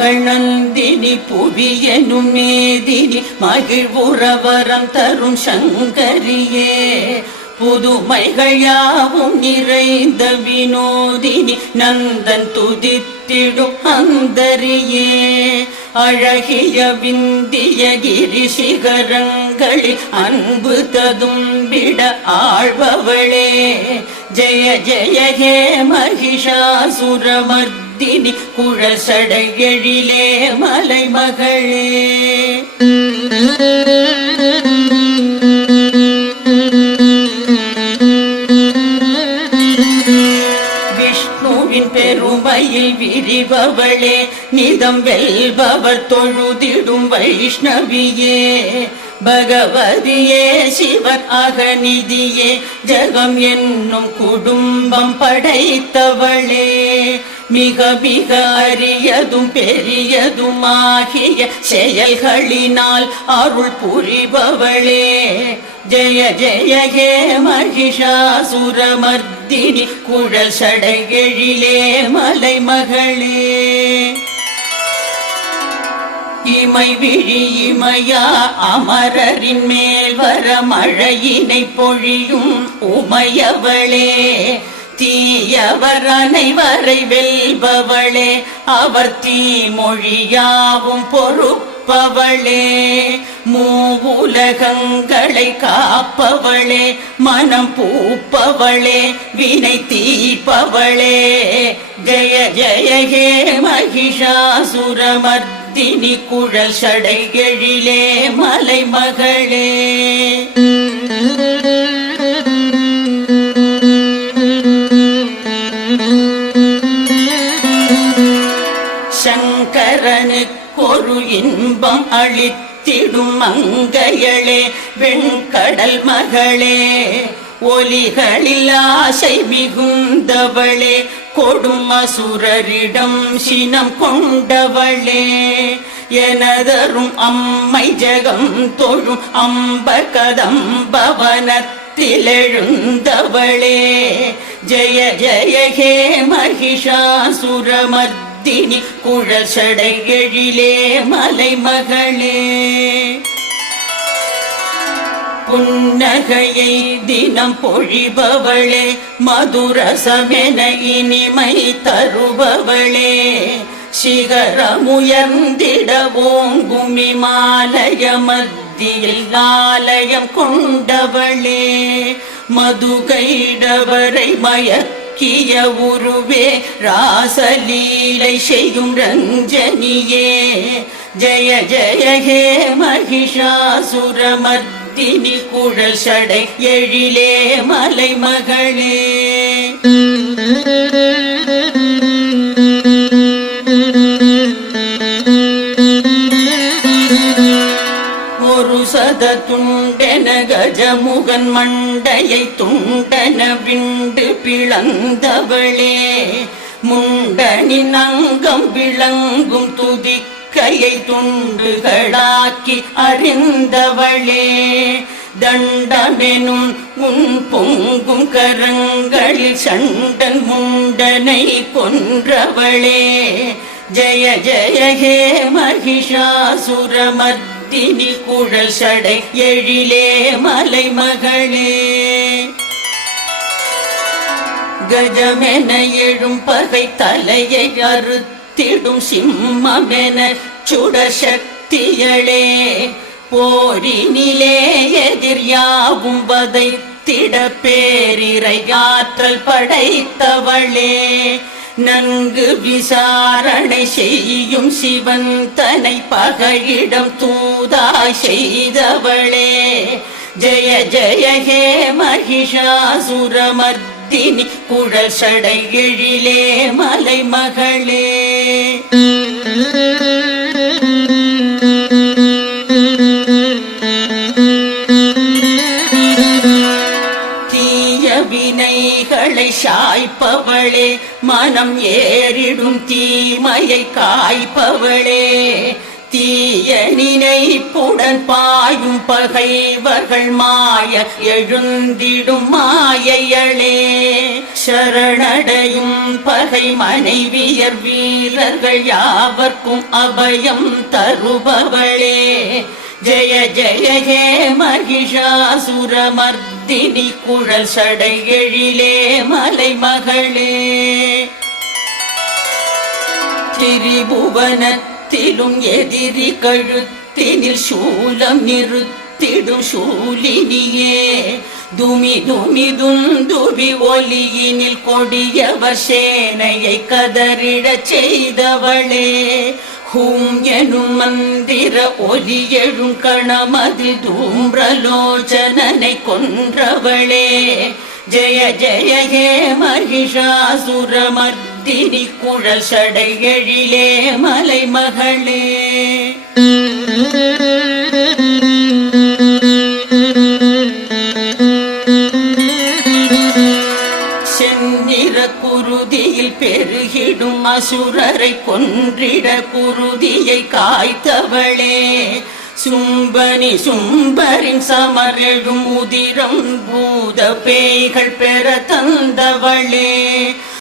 மகள்ந்தினி புவியனும் மேதினி மகிழ்வுறவரம் தரும் சங்கரியே. புதுமைகள் யாவும் நிறைந்த வினோதினி நந்தன் துதித்திடும் அந்தரியே. அழகிய விந்திய கிரி சிகரங்களில் அன்பு ததும்பிட ஆழ்பவளே. ஜெய ஜெய ஹே மகிஷாசுரமர்தினி குழசடை எழிலே மலைமகளே விஷ்ணுவின் பெருமையில் விரிபவளே நிதம் வெல்பவர் தொழுதிடும் வைஷ்ணவியே. பகவதியே சிவன் அகநிதியே ஜகம் என்னும் குடும்பம் படைத்தவளே. மிக மிக அரியதும் பெரியதுமாகிய செயல்களினால் அருள் புரிபவளே. ஜெய ஜெய ஹே மகிஷாசுரமர்தினி குழல் சடைகெழிலே மலை மகளே. இமை விழி இமையா அமரரின் மேல் வர மழையினை பொழியும் உமையவளே. தீயவர் அனைவரை வெல்பவளே அவர் தீமொழியாவும் பொறுப்பவளே. மூவுலகங்களை காப்பவளே மனம் பூப்பவளே வினை தீப்பவளே. ஜய ஜய ஹே மகிஷாசுரமர்தினி குழல் சடை எழிலே மலைமகளே. சங்கரனுக்கொரு இன்பம் அளித்திடும் மங்கையளே வெண்கடல் மகளே. ஒலிகளில் ஆசை மிகுந்தவளே கொடும் அசுரரிடம் சினம் கொண்டவளே. எனதரும் அம்மை ஜகம் தொழும் அம்ப கதம்பவனத்திலெழுந்தவளே ஜெய ஜெய ஹே மகிஷாசுரமர்தினி குழசடை எழிலே மலை மகளே புன்னகையை தினம் பொழிபவளே மதுரசமென இனிமை தருபவளே. சிகரமுயர்ந்திட ஓங்குமி மாலய மத்தியில் நாலயம் கொண்டவளே. மதுகைடவரை மயக்க மயக்கிய உருவே ராசலீலை செய்யும் ரஞ்சனியே. ஜய ஜய ஹே மகிஷாசுரமர்த்தினி குழல் சடை எழிலே மலை மகளே. சத துண்டென கஜமுகன் மண்டையை துண்டன விண்டு பிளந்தவளே. முண்டனின் அங்கம் விளங்கும் துதிக்கையை துண்டுகளாக்கி அறிந்தவளே. தண்டமெனும் உன் பொங்கும் கரங்களில் சண்டன் முண்டனை கொன்றவளே. ஜய ஜய ஹே மகிஷாசுரமர்தினி குழல் சடை எழிலே மலைமகளே கஜமென எழும் பகை தலையை அறுத்திடும் சிம்மமென சுடர் சக்தியளே. போரினிலே எதிர் யாவும் வதைத்திட பேரிரையாற்றல் படைத்தவளே. நன்கு விசாரணை செய்யும் சிவன் தனை பகையிடம் தூதாய் செய்தவளே. ஜய ஜய ஹே மகிஷாசுரமர்த்தினி குழல் சடை எழிலே மலைமகளே சாய்ப்பவளே தீமையை காய்ப்பவளே தீய நினைப்புடன் பாயும் பகைவர்கள் மாய எழுந்திடும் மாயையளே. சரணடையும் பகை மனைவியர் வீரர்கள் யாவர்க்கும் அபயம் தருபவளே. ஜெய ஜெய ஹே மகிஷாசுரமர்தினி குழல் சடையெழிலே மலை மகளே திரிபுவனத்திலும் எதிரி கழுத்தினில் சூலம் நிறுத்திடும் சூலினியே. துமி துமி துந்துபி ஒலியினில் கொடியவர் சேனையை கதறிடச் செய்தவளே. ஹூம் எனும் மந்திர ஒலி எழும் கணமதில் தூம்ரலோச்சனனை கொன்றவளே. ஜெய ஜெய ஹே மகிஷாசுரமர் மகிஷாசுரமர்தினி குழல் சடை எழிலே மலைமகளே செந்நிற குருதியில் பெருகிடும் அசுரரை கொன்றிட குருதியை காய்த்தவளே. சும்பனி சும்பரின் சமரெழும் உதிரம் பூத பேய்கள் பெற தந்தவளே.